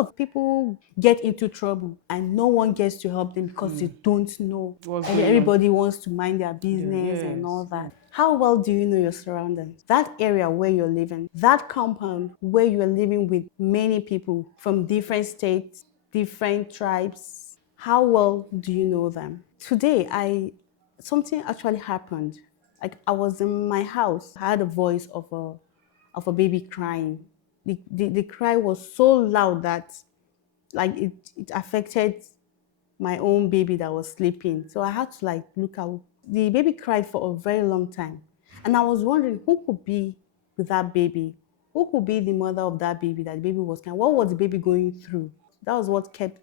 of people get into trouble and no one gets to help them because they don't know. What's And going on? everybody wants to mind their business and all Yes. that. How well do you know your surroundings? That area where you're living, that compound where you're living with many people from different states, different tribes, how well do you know them? Today, I something actually happened. Like I was in my house, I heard a voice of a baby crying. The cry was so loud that like it affected my own baby that was sleeping. So I had to like look out. The baby cried for a very long time. And I was wondering who could be with that baby? Who could be the mother of that baby that the baby was crying? What was the baby going through? That was what kept,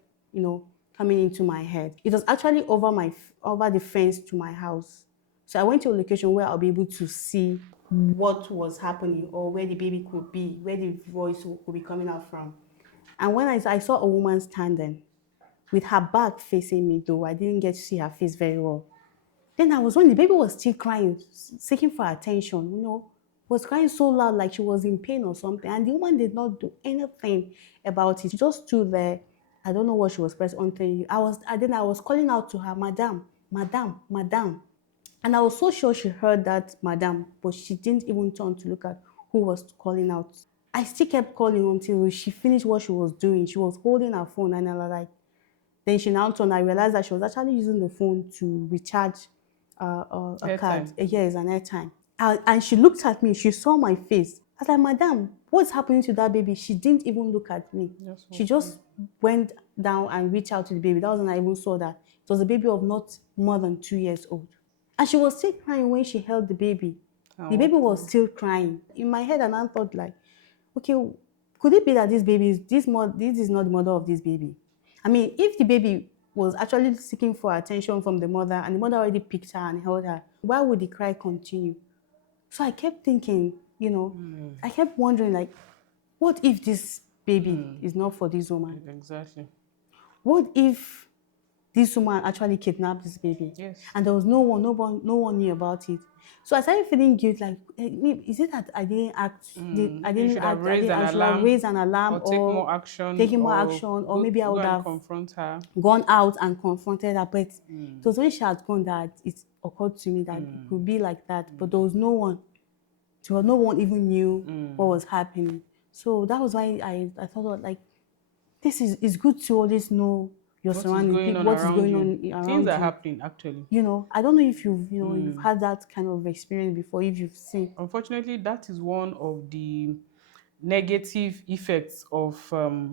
coming into my head. It was actually over the fence to my house. So I went to a location where I'll be able to see what was happening or where the baby could be, where the voice could be coming out from. And when I saw a woman standing with her back facing me, though I didn't get to see her face very well. Then I was when the baby was still crying, seeking for attention, was crying so loud like she was in pain or something. And the woman did not do anything about it. She just stood there. I don't know what she was pressing until I was calling out to her, Madam, Madam, Madam. And I was so sure she heard that Madam, but she didn't even turn to look at who was calling out. I still kept calling until she finished what she was doing. She was holding her phone and I was like, then she now turned. I realized that she was actually using the phone to recharge a card. Airtime. Yes, an airtime. And she looked at me. She saw my face. I was like, Madam, what's happening to that baby? She didn't even look at me. Just She walk on. just went down and reached out to the baby. That was when I even saw that. It was a baby of not more than 2 years old. And she was still crying when she held the baby. The Oh, baby was okay. still crying. In my head, and I thought like, okay, could it be that this is not the mother of this baby? I mean, if the baby was actually seeking for attention from the mother and the mother already picked her and held her, why would the cry continue? So I kept thinking, I kept wondering like, what if this baby is not for this woman? Exactly. What if this woman actually kidnapped this baby Yes. and there was no one knew about it? So I started feeling guilt like, is it that I didn't act, Maybe you should have raised an I should have alarm raised an alarm or take or more action taken more or action, or go maybe I go would and have confront her. gone out and confronted her. But it was when she had gone that it occurred to me that it could be like that. But there was no one. So no one even knew what was happening. So that was why I thought like this is it's good to always know your What is surrounding going people, on what is around going you? on Things around are you. happening actually. I don't know if you've had that kind of experience before, if you've seen. Unfortunately, that is one of the negative effects of,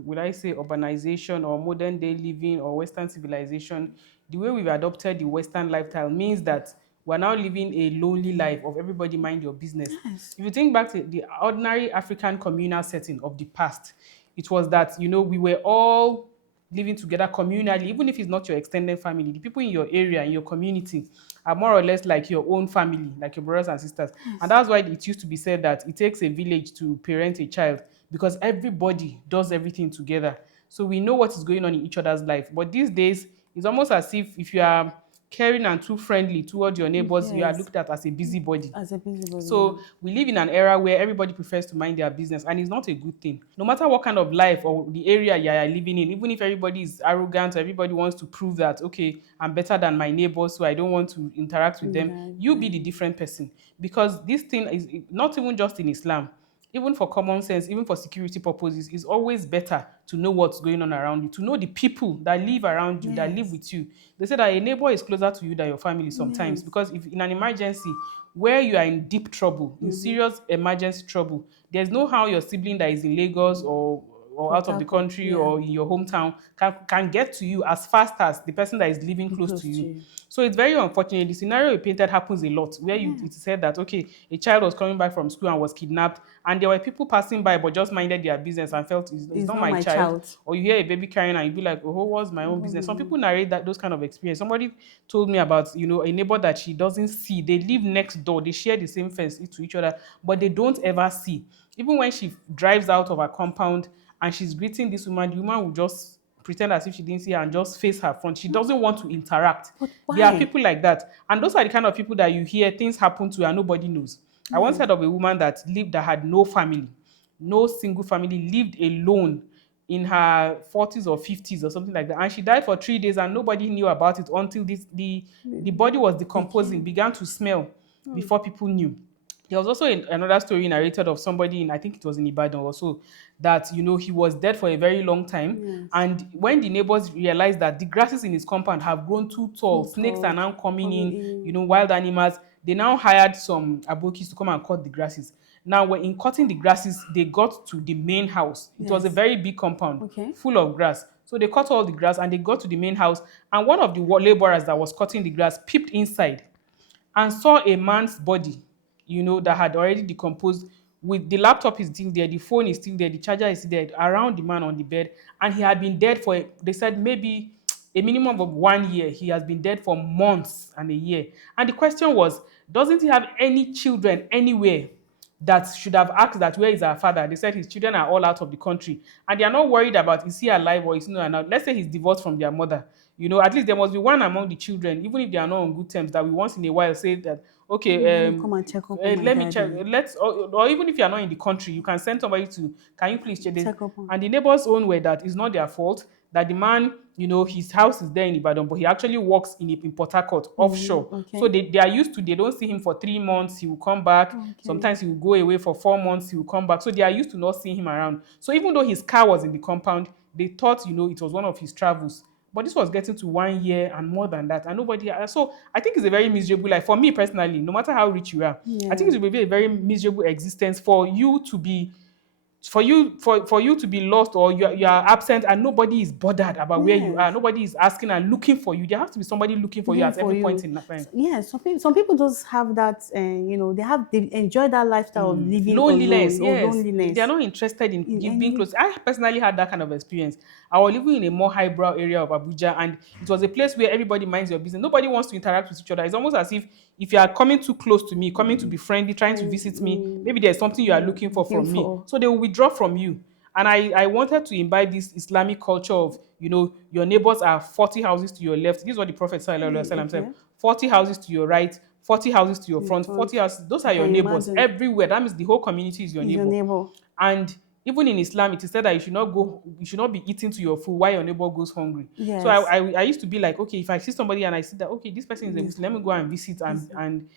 would I say, urbanization or modern day living or Western civilization. The way we've adopted the Western lifestyle means that we're now living a lonely life of everybody mind your business. Yes. If you think back to the ordinary African communal setting of the past, it was that, we were all living together communally, even if it's not your extended family. The people in your area, in your community, are more or less like your own family, like your brothers and sisters. And Yes. that's why it used to be said that it takes a village to parent a child because everybody does everything together. So we know what is going on in each other's life. But these days, it's almost as if you are caring and too friendly towards your neighbors, you are Yes. looked at as a busybody. As a busybody, yeah. So we live in an era where everybody prefers to mind their business, and it's not a good thing. No matter what kind of life or the area you are living in, even if everybody is arrogant, or everybody wants to prove that, okay, I'm better than my neighbors, so I don't want to interact with them, Yeah, you be yeah. the different person. Because this thing is not even just in Islam, even for common sense, even for security purposes, it's always better to know what's going on around you, to know the people that live around you, that live Yes. with you. They say that a neighbor is closer to you than your family sometimes, Yes. because if in an emergency where you are in deep trouble, in serious emergency trouble, there's no how your sibling that is in Lagos or Port out of the Harcourt, country yeah. or in your hometown can get to you as fast as the person that is living Be close to close to you. you. So it's very unfortunate. The scenario you painted happens a lot where Yeah. it said that, okay, a child was coming back from school and was kidnapped, and there were people passing by but just minded their business and felt it's It's not not my my child. child. Or you hear a baby crying and you be like, oh, what's my own What's business? my Some people name? narrate that those kind of experience. Somebody told me about, a neighbor that she doesn't see. They live next door, they share the same fence to each other, but they don't ever see. Even when she drives out of her compound and she's greeting this woman, the woman will just pretend as if she didn't see her and just face her front. She doesn't want to interact. But There are why? people like that. And those are the kind of people that you hear things happen to and nobody knows. I once Yeah. heard of a woman that had no family, no single family, lived alone. in her 40s or 50s or something like that, and she died for 3 days, and nobody knew about it until the body was decomposing, began to smell before people knew. There was also another story narrated of somebody in, I think it was in Ibadan also, that he was dead for a very long time. Yes. And when the neighbors realized that the grasses in his compound have grown too tall, Too snakes are tall, now coming coming in, in. wild animals, they now hired some abokis to come and cut the grasses. Now, when in cutting the grasses, they got to the main house. It was a Yes. very big compound Okay. full of grass. So they cut all the grass and they got to the main house. And one of the laborers that was cutting the grass peeped inside and saw a man's body, that had already decomposed. With the laptop is still there, the phone is still there, the charger is still there around the man on the bed, and he had been dead for, they said, maybe a minimum of 1 year. He has been dead for months and a year. And the question was, doesn't he have any children anywhere that should have asked that where is our father? They said his children are all out of the country, and they are not worried about is he alive or is he not alive. Let's say he's divorced from their mother. At least there must be one among the children, even if they are not on good terms, that we once in a while say that, okay, Let me come and check up on my let me check. daddy. Or even if you are not in the country, you can send somebody to. Can you please check this? Check up on. And the neighbors' own were that it's not their fault that the man, his house is there in Ibadan, but he actually works in Port Harcourt offshore. Okay. So they are used to. They don't see him for 3 months. He will come back. Okay. Sometimes he will go away for 4 months. He will come back. So they are used to not seeing him around. So even though his car was in the compound, they thought it was one of his travels. But this was getting to 1 year and more than that, and nobody. So I think it's a very miserable life for me personally. No matter how rich you are, I think it will be a very miserable existence for you to be, for you to be lost, or you are absent and nobody is bothered about where you are. Yes. Nobody is asking and looking for you. There has to be somebody looking for you Here at for every point you. in time. Yes, some people just have that, they enjoy that lifestyle of living Loneliness, alone or yes. They are loneliness. not interested in In being any, close. I personally had that kind of experience. I was living in a more highbrow area of Abuja, and it was a place where everybody minds your business. Nobody wants to interact with each other. It's almost as if you are coming too close to me, coming to be friendly, trying to visit me, maybe there's something you are looking for looking from me. for. So they will withdraw from you. And I wanted to imbibe this Islamic culture of, your neighbors are 40 houses to your left. This is what the Prophet Sallallahu Alaihi Wasallam said. Okay. 40 houses to your right, 40 houses to your To your front, front. 40 houses. Those You are your can neighbors imagine. everywhere. That means the whole community is your Is your neighbor. neighbor. And even in Islam, it is said that you should not be eating to your food while your neighbor goes hungry. So Yes. I used to be like, okay, if I see somebody and I see that, okay, this person is a Muslim, let me go and visit and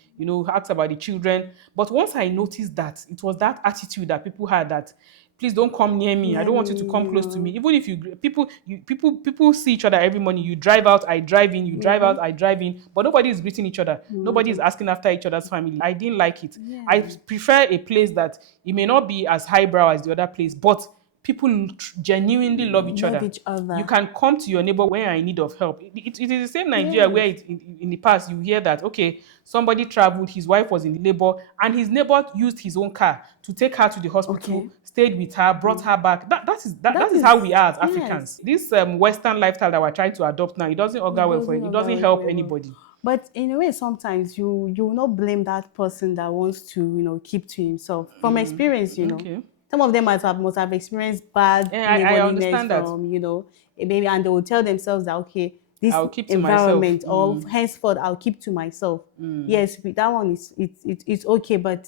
ask about the children. But once I noticed that, it was that attitude that people had, that please don't come near me. I don't want you to come close to me. Even if people see each other every morning. You drive out, I drive in. You drive out, I drive in. But nobody is greeting each other. Nobody is asking after each other's family. I didn't like it. I prefer a place that it may not be as highbrow as the other place, but people genuinely love each Love other. each other. You can come to your neighbor when you're in need of help. It is the same Nigeria where in the past you hear that, okay, somebody traveled, his wife was in labor, and his neighbor used his own car to take her to the hospital, Okay. stayed with her, brought her back. That is is- how we are as yes. Africans. This Western lifestyle that we're trying to adopt now, it doesn't augur well for it. It doesn't help anybody. But in a way, sometimes you will not blame that person that wants to keep to himself. From experience, Okay. some of them must have experienced bad Yeah, I neighborliness understand that. from maybe, and they will tell themselves that, okay, this I'll keep to environment, myself. or henceforth I'll keep to myself. Yes, that one it's okay, but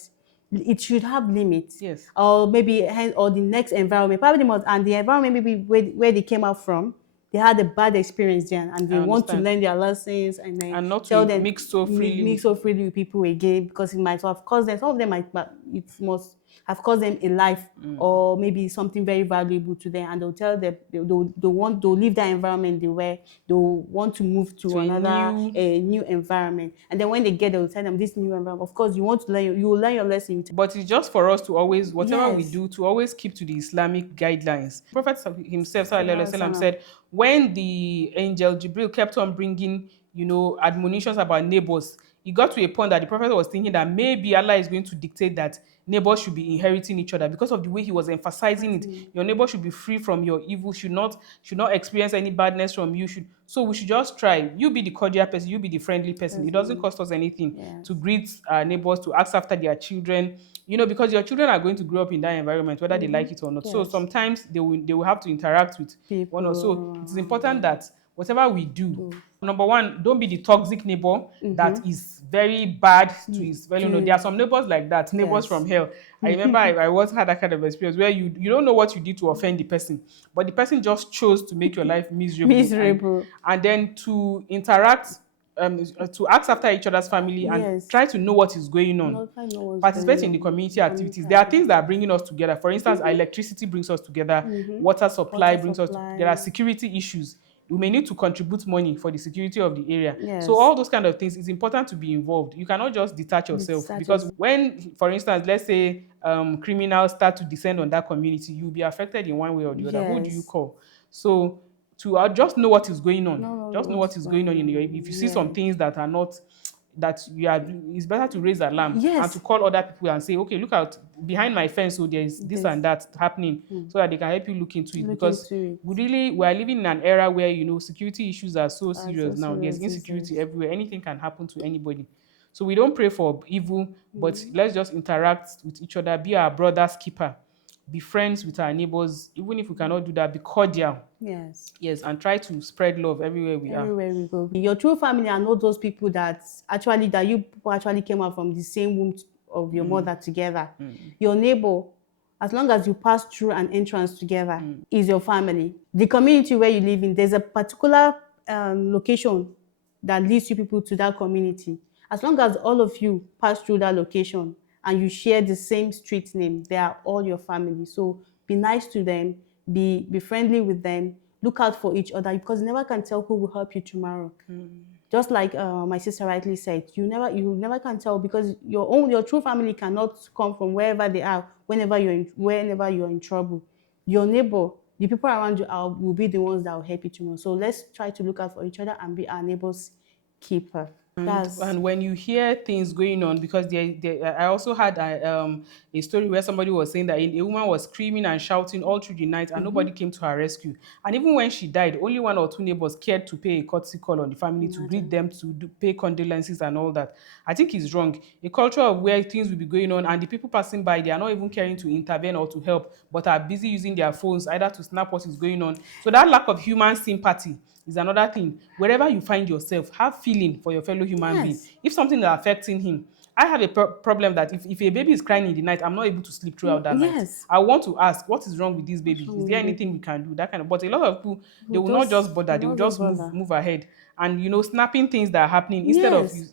it should have limits. Yes. Or maybe or the next environment, probably the environment maybe where they came out from, they had a bad experience there, and they want to understand. learn their lessons, and then And not tell to them mix so freely mix so freely with people again, because it might have caused them. Some of them might, but it must have caused them a life, or maybe something very valuable to them, and they'll tell them they'll leave that environment they'll want to move to another new environment, and then when they get there, they'll tell them this new environment. Of course, you want to learn, you will learn your lesson. But it's just for us to always, whatever we Yes. do, to always keep to the Islamic guidelines. Prophet himself, sallallahu alaihi wasallam, said, when the angel Jibril kept on bringing, admonitions about neighbors, it got to a point that the prophet was thinking that maybe Allah is going to dictate that neighbors should be inheriting each other, because of the way he was emphasizing it. Your neighbor should be free from your evil, should not experience any badness from you. So we should just try. You be the cordial person, you be the friendly person. It doesn't cost us anything to greet our neighbors, to ask after their children. Because your children are going to grow up in that environment, whether they like it or not. So Yes. sometimes they will have to interact with one or so. It's important that whatever we do, number one, don't be the toxic neighbor that is very bad to his fellow. No, there are some neighbors like that, neighbors Yes. from hell. I remember I once had that kind of experience where you don't know what you did to offend the person, but the person just chose to make your life miserable, Miserable. and then to interact, to ask after each other's family and Yes. try to know what is going on. Not I know what's Participate going in the on. community activities. There are things that are bringing us together. For instance, electricity brings us together, water supply Water brings us to, there supply. are security issues. We may need to contribute money for the security of the area. So Yes. all those kind of things, it's important to be involved. You cannot just detach yourself, Detach because yourself. when, for instance, let's say criminals start to descend on that community, you'll be affected in one way or the other. Who do you Yes. call? So to just know what is going on. No, Just know what what's is going going on in your. on? If you see some Yeah. things that are not, that you are, it's better to raise alarm and to Yes. call other people and say, okay, look out behind my fence, so there is this This. and that happening, so that they can help you look into it. Look Because into it. we are living in an era where security issues are so So serious now. There's serious these insecurity days. everywhere. Anything can happen to anybody. So we don't pray for evil, but let's just interact with each other, be our brother's keeper, be friends with our neighbors. Even if we cannot do that, be cordial. Yes. Yes, and try to spread love everywhere we are. Everywhere we go. Your true family are not those people that you people actually came out from the same womb of your mother together. Your neighbor, as long as you pass through an entrance together, is your family. The community where you live in, there's a particular location that leads you people to that community. As long as all of you pass through that location and you share the same street name, they are all your family. So be nice to them, be friendly with them, look out for each other, because you never can tell who will help you tomorrow. Just like my sister rightly said, you never can tell, because your true family cannot come from wherever they are whenever you're in trouble. Your neighbor, the people around you will be the ones that will help you tomorrow. So let's try to look out for each other and be our neighbor's keeper. And when you hear things going on, because I also had a story where somebody was saying that a woman was screaming and shouting all through the night, and nobody came to her rescue. And even when she died, only one or two neighbors cared to pay a courtesy call on the family, to greet them, to pay condolences and all that. I think it's wrong. A culture of where things will be going on and the people passing by, they are not even caring to intervene or to help, but are busy using their phones either to snap what is going on. So that lack of human sympathy is another thing. Wherever you find yourself, have feeling for your fellow human being. Yes. If something is affecting him, I have a problem that if a baby is crying in the night, I'm not able to sleep throughout that night. Yes. I want to ask, what is wrong with this baby? wrong Is with there the anything we can do? That kind of. But a lot of people, they will not just- just bother. They will not just bother. move ahead, and snapping things that are happening instead of Yes.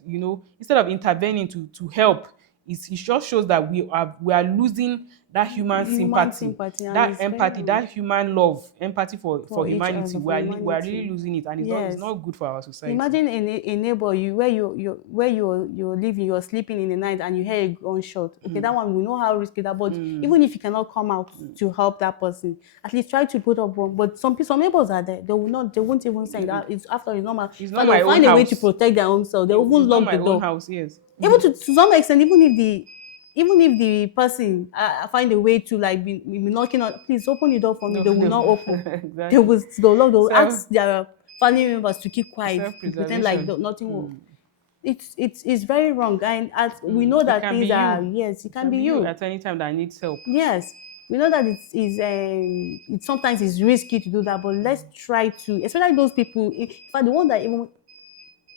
instead of intervening to help. It just shows that we are losing that human sympathy, and that it's empathy, very that human love, empathy for for each humanity. other, We for are humanity. really losing it, and it's Yes. not good for our society. Imagine a neighbor where you're living, you're sleeping in the night and you hear a gunshot. Okay, that one we know how risky that, but even if you cannot come out to help that person, at least try to put up one. But some neighbors are there. They won't even say that it's after it's normal. It's So not my they'll own find a way to house. protect their own self. They'll even It's not lock my the own door. house. Yes. Even to some extent, even if the person find a way to like be knocking on, please open the door for me. No, they will no. not open. Exactly. They'll Self ask their family members to keep quiet, to pretend like self-preservation. nothing will. It's very wrong, and as we know It that can things be are, you. yes, it It can be you you. at any time that needs help. Yes, we know that it sometimes it's risky to do that, but let's try to, especially those people. In fact, the one that even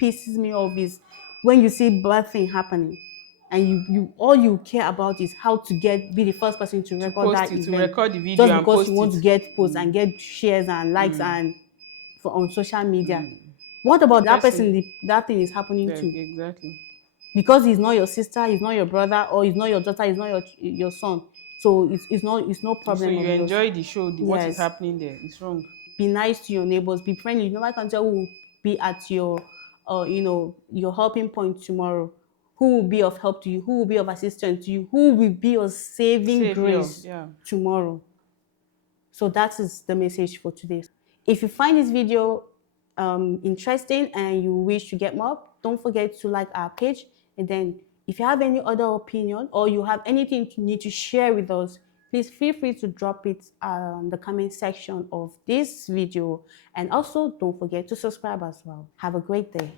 pisses me off is when you see bad thing happening, and you all you care about is how to be the first person to record Post that it, to event, record the video just and because post you want to it. get posts and get shares and likes and on social media. What about that person that thing is happening Yeah, to? exactly. Because he's not your sister, he's not your brother, or he's not your daughter, he's not your son. So it's no So problem you of yours. enjoy the show, what is Yes. happening there. It's wrong. Be nice to your neighbors, be friendly. You never can tell who will be at your your helping point tomorrow. Who will be of help to you, who will be of assistance to you, who will be your saving Savior, grace yeah. tomorrow. So that is the message for today. If you find this video interesting and you wish to get more, don't forget to like our page. And then if you have any other opinion or you have anything you need to share with us, please feel free to drop it in the comment section of this video. And also don't forget to subscribe as well. Have a great day.